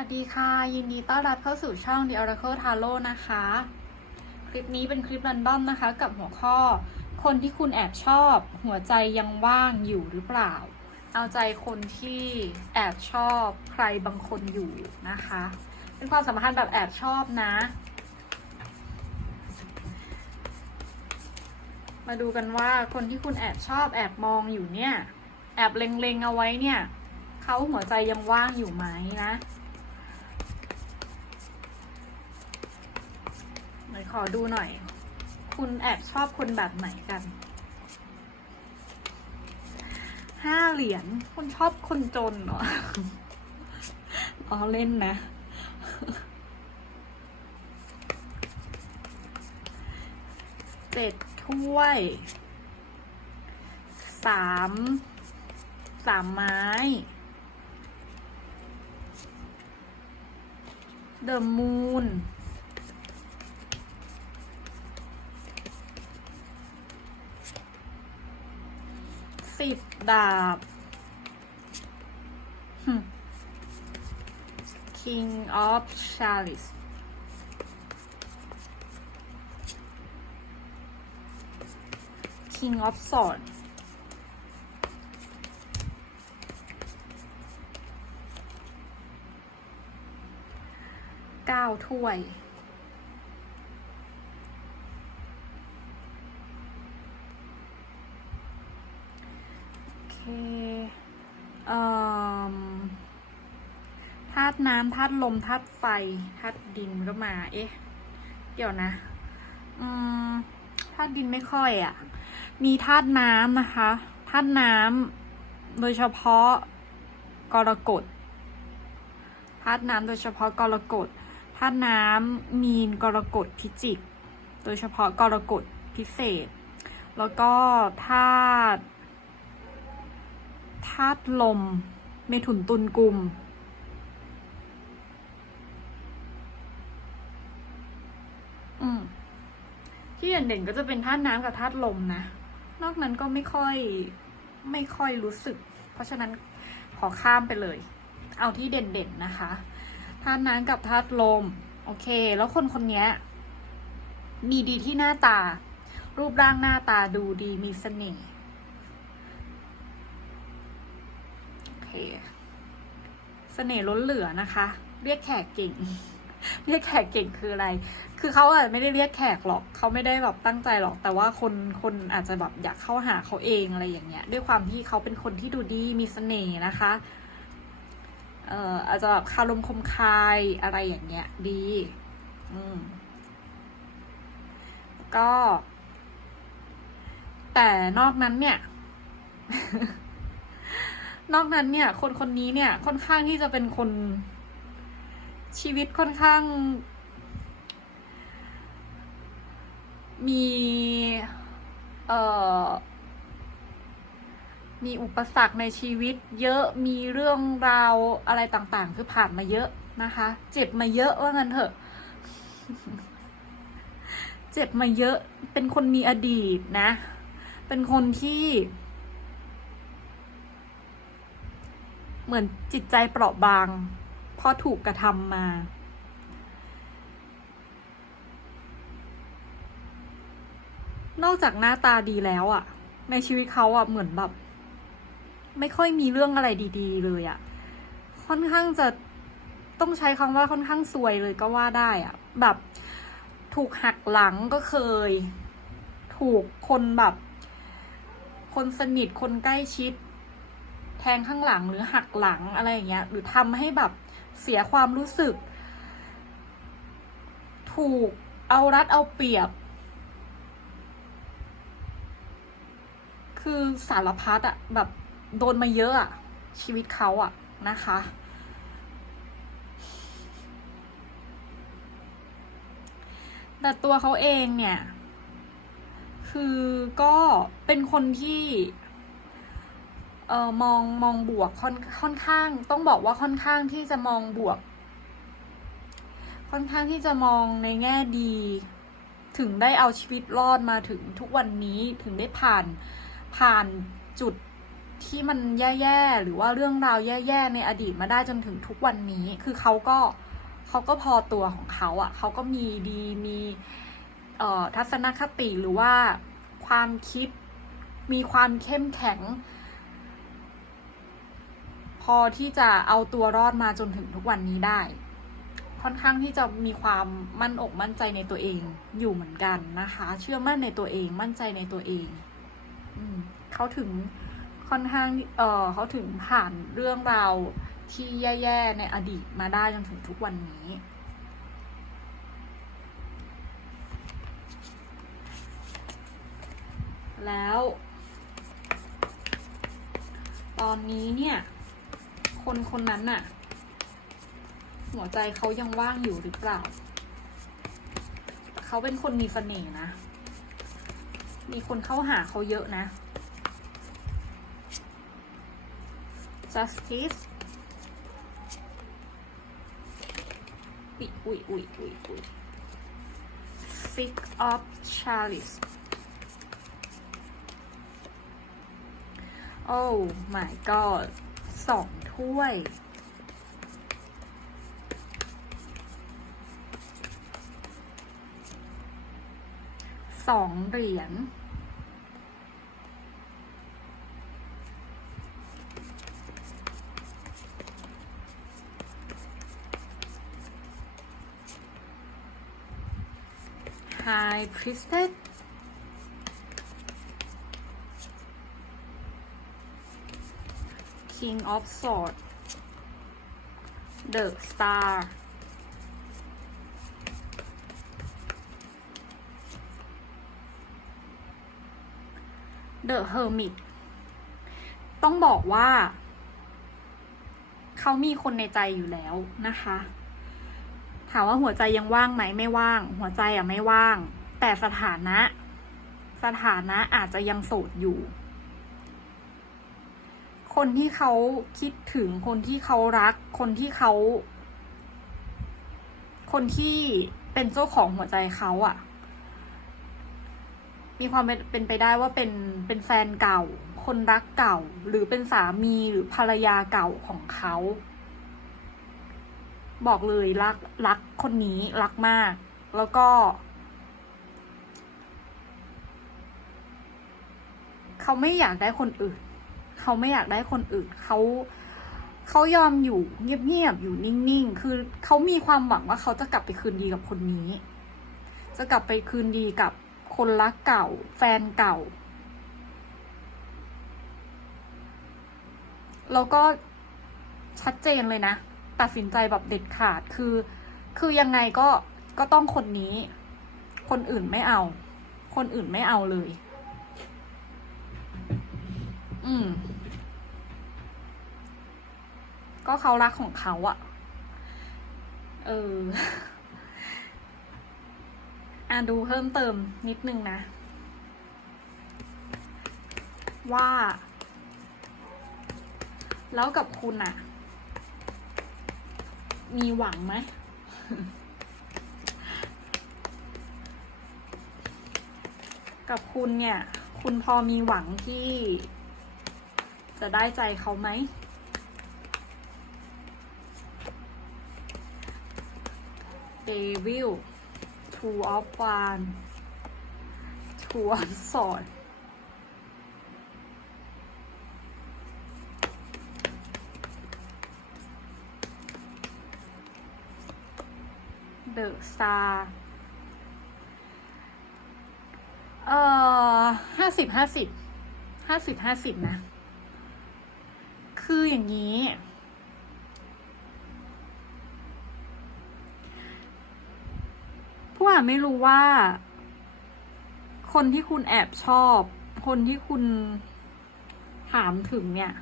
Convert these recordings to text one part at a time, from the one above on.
วัสดีค่ะ ยินดีต้อนรับเข้าสู่ช่อง The Oracle Tarot นะคะ คลิปนี้เป็นคลิปรันดอมนะคะ กับหัวข้อ คนที่คุณแอบชอบ หัวใจยังว่างอยู่หรือเปล่า เอาใจคนที่แอบชอบใครบางคนอยู่นะคะ เป็นความสัมพันธ์แบบแอบชอบนะ มาดูกันว่าคนที่คุณแอบชอบแอบมองอยู่เนี่ย แอบเล็งๆเอาไว้เนี่ยเขาหัวใจยังว่างอยู่ไหมนะไหนข อดูหน่อย คุณแอบชอบคนแบบไหนกัน ห้าเหรียญ คุณชอบคนจนเหรอ อ๋อเล่นนะ เจ็ดถ้วย สาม สามไม้เดอะมูน สิบดาบ King of Chalice King of Sword เก้าถ้วย โอเคเอ่อธา ตุน้ำธาตุลมธาตุไฟธาตุดินก็มา เอ๊ะ เดี๋ยวนะ อืมธาตุดินไม่ค่อยอะ่ะ มีธาตุน้ำนะคะธาตุน้ำโดยเฉพาะกรกฎธาตุน้ำโดยเฉพาะกรกฎธาตุน้ำมีนกรกฎพิจิก โดยเฉพาะกรกฎพิเศษ แล้วก็ธาตุธาตุลม เมถุนตุลกุม อืม ที่เด่นๆ ก็จะเป็นธาตุน้ำกับธาตุลมนะ นอกนั้นก็ไม่ค่อยไม่ค่อยรู้สึก เพราะฉะนั้นขอข้ามไปเลย เอาที่เด่นๆนะคะธาตุน้ำกับธาตุลม โอเค แล้วคนคนนี้มีดีที่หน้าตา รูปร่างหน้าตาดูดีมีเสน่ห์โอเคเสน่ห์ล้นเหลือนะคะ เรียกแขกเก่ง เรียกแขกเก่งคืออะไร คือเขาอาจไม่ได้เรียกแขกหรอกเขาไม่ได้แบบตั้งใจหรอก แต่ว่าคนคนอาจจะแบบอยากเข้าหาเขาเองอะไรอย่างเงี้ย ด้วยความที่เขาเป็นคนที่ดูดีมีเสน่ห์นะคะเอ่ออาจจะแบบคารมคมคายอะไรอย่างเงี้ย ดี อืมก็ แต่นอกนั้นเนี่ย นอกนั้นเนี่ย คนคนนี้เนี่ยค่อนข้างที่จะเป็นคน ชีวิตค่อนข้าง มีเอ่อมีอุปสรรคในชีวิต เยอะมีเรื่องราวอะไรต่างๆ คือผ่านมาเยอะนะคะ เจ็บมาเยอะว่างั้นเถอะ เจ็บมาเยอะ เป็นคนมีอดีตนะ เป็นคนที่ เหมือนจิตใจเปราะบาง ราะถูกกระทำมา นอกจากหน้าตาดีแล้วอะในชีวิตเขาอะเหมือนแบบ ไม่ค่อยมีเรื่องอะไรดี ๆ เลยอะค่อนข้างจะต้องใช้คำว่าค่อนข้างซวยเลยก็ว่าได้อะแบบถูกหักหลังก็เคย ถูกคนแบบ คนสนิทคนใกล้ชิด แทงข้างหลังหรือหักหลังอะไรอย่างเงี้ย หรือทำให้แบบ เสียความรู้สึก ถูกเอารัดเอาเปรียบ คือสารพัดอะแบบโดนมาเยอะอะชีวิตเขาอะนะคะ แต่ตัวเขาเองเนี่ย คือก็เป็นคนที่ เออมองมองบวกค่อนค่อนข้าง ต้องบอกว่าค่อนข้างที่จะมองบวก ค่อนข้างที่จะมองในแง่ดี ถึงได้เอาชีวิตรอดมาถึงทุกวันนี้ถึงได้ผ่านผ่านจุดที่มันแย่ๆหรือว่าเรื่องราวแย่ๆในอดีตมาได้จนถึงทุกวันนี้ คือเขาก็เขาก็พอตัวของเขาอะ่ะเขาก็มีดีมีทัศนคติหรือว่าความคิดมีความเข้มแข็ง พอที่จะเอาตัวรอดมาจนถึงทุกวันนี้ได้ ค่อนข้างที่จะมีความมั่นอกมั่นใจในตัวเองอยู่เหมือนกันนะคะ เชื่อมั่นในตัวเองมั่นใจในตัวเองอเขาถึงค่อนข้างเออเขาถึงผ่านเรื่องราวที่แย่ๆในอดีตมาได้จนถึงทุกวันนี้แล้ว ตอนนี้เนี่ย คนคนนั้นน่ะ หัวใจเขายังว่างอยู่หรือเปล่า เขาเป็นคนมีเสน่ห์นะ มีคนเข้าหาเขาเยอะนะ justice อุ๊ยอุ๊ยอุ๊ยอุ๊ยอุ๊ย six of chalice oh my god สองถ้วย สองเหรียญ High Priestess King of Swords The Star The Hermit ต้องบอกว่า เขามีคนในใจอยู่แล้วนะคะ ถามว่าหัวใจยังว่างไหมไม่ว่าง หัวใจอะไม่ว่าง แต่สถานะ สถานะอาจจะยังโสดอยู่ คนที่เขาคิดถึงคนที่เขารัก คนที่เขา คนที่เป็นเจ้าของหัวใจเขาอะ่ะ มีความเป็นไปได้ว่าเป็นเป็นแฟนเก่า คนรักเก่า หรือเป็นสามีหรือภรรยาเก่าของเขาบอกเลยรักรักคนนี้รักมาก แล้วก็เขาไม่อยากได้คนอื่น เขาไม่อยากได้คนอื่นเขาเขายอมอยู่เงียบๆอยู่นิ่งๆ คือเขามีความหวังว่าเขาจะกลับไปคืนดีกับคนนี้ จะกลับไปคืนดีกับคนรักเก่า แฟนเก่า แล้วก็ชัดเจนเลยนะ ตัดสินใจแบบเด็ดขาดคือ คือยังไงก็ก็ต้องคนนี้ คนอื่นไม่เอา คนอื่นไม่เอาเลย อืม ก็เขารักของเขาอะเอออะดูเพิ่มเติมนิดนึงนะ ว่า แล้วกับคุณอะมีหวังไหมกับคุณเนี่ย คุณพอมีหวังที่ จะได้ใจเขาไหม เดวิลทูออฟวานทูออฟสอดเดอะซาเอ่อห้าสิบห้าสิบห้าสิบห้าสิบนะ คืออย่างนี้ ผู้อ่าน ไม่รู้ว่า คนที่คุณแอบชอบ คนที่คุณถามถึงเนี่ย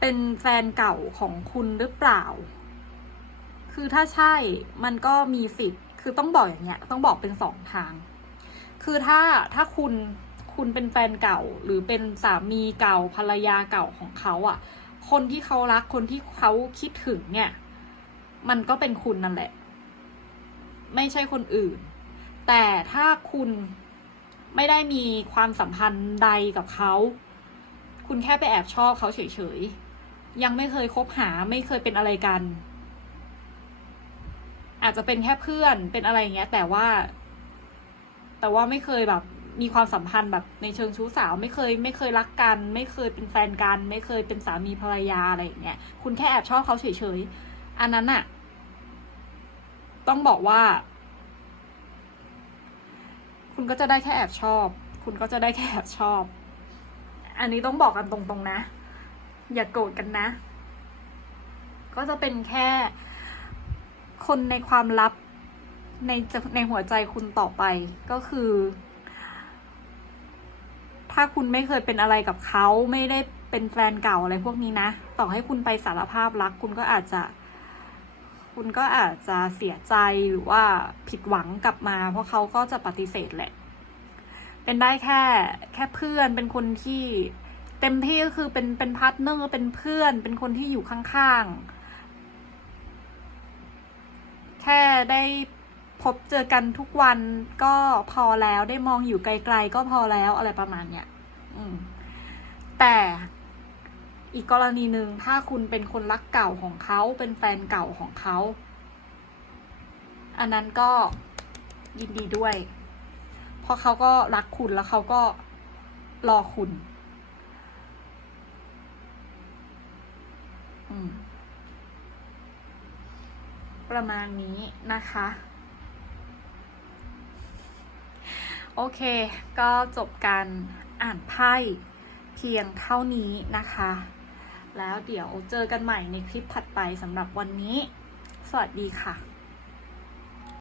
เป็นแฟนเก่าของคุณหรือเปล่า คือถ้าใช่มันก็มีสิทธิ์ คือต้องบอกอย่างเงี้ย ต้องบอกเป็นสองทาง คือถ้าถ้าคุณคุณเป็นแฟนเก่า หรือเป็นสามีเก่าภรรยาเก่าของเขาอะ่ะ คนที่เขารักคนที่เขาคิดถึงเนี่ย มันก็เป็นคุณนั่นแหละ ไม่ใช่คนอื่น แต่ถ้าคุณไม่ได้มีความสัมพันธ์ใดกับเขา คุณแค่ไปแอบชอบเขาเฉยๆ ยังไม่เคยคบหาไม่เคยเป็นอะไรกัน อาจจะเป็นแค่เพื่อนเป็นอะไรอย่างเงี้ย แต่ว่า แต่ว่าไม่เคยแบบมีความสัมพันธ์แบบในเชิงชู้สาวไม่เคย ไม่เคยรักกัน ไม่เคยเป็นแฟนกัน ไม่เคยเป็นสามีภรรยาอะไรอย่างเงี้ยคุณแค่แอบชอบเขาเฉยๆ อันนั้นอะ ต้องบอกว่า คุณก็จะได้แค่แอบชอบ คุณก็จะได้แค่แอบชอบ อันนี้ต้องบอกกันตรงๆนะ อย่ากโกรธกันนะ ก็จะเป็นแค่ คนในความลับในในหัวใจคุณต่อไปก็คือ ถ้าคุณไม่เคยเป็นอะไรกับเขาไม่ได้เป็นแฟนเก่าอะไรพวกนี้นะ ต่อให้คุณไปสารภาพรัก คุณก็อาจจะ คุณก็อาจจะเสียใจหรือว่าผิดหวังกลับมา เพราะเขาก็จะปฏิเสธแหละ เป็นได้แค่แค่เพื่อนเป็นคนที่เต็มที่ก็คือเป็นเป็นพาร์ทเนอร์เป็นเพื่อน เป็นคนที่อยู่ข้างๆ แค่ได้พบเจอกันทุกวันก็พอแล้วได้มองอยู่ไกล ๆ ก็พอแล้วอะไรประมาณเนี้ยแต่ อีกกรณีหนึ่งถ้าคุณเป็นคนรักเก่าของเขาเป็นแฟนเก่าของเขา อันนั้นก็ยินดีด้วย เพราะเขาก็รักคุณแล้วเขาก็รอคุณประมาณนี้นะคะ โอเค ก็จบการอ่านไพ่เพียงเท่านี้นะคะ แล้วเดี๋ยวเจอกันใหม่ในคลิปถัดไปสำหรับวันนี้ สวัสดีค่ะ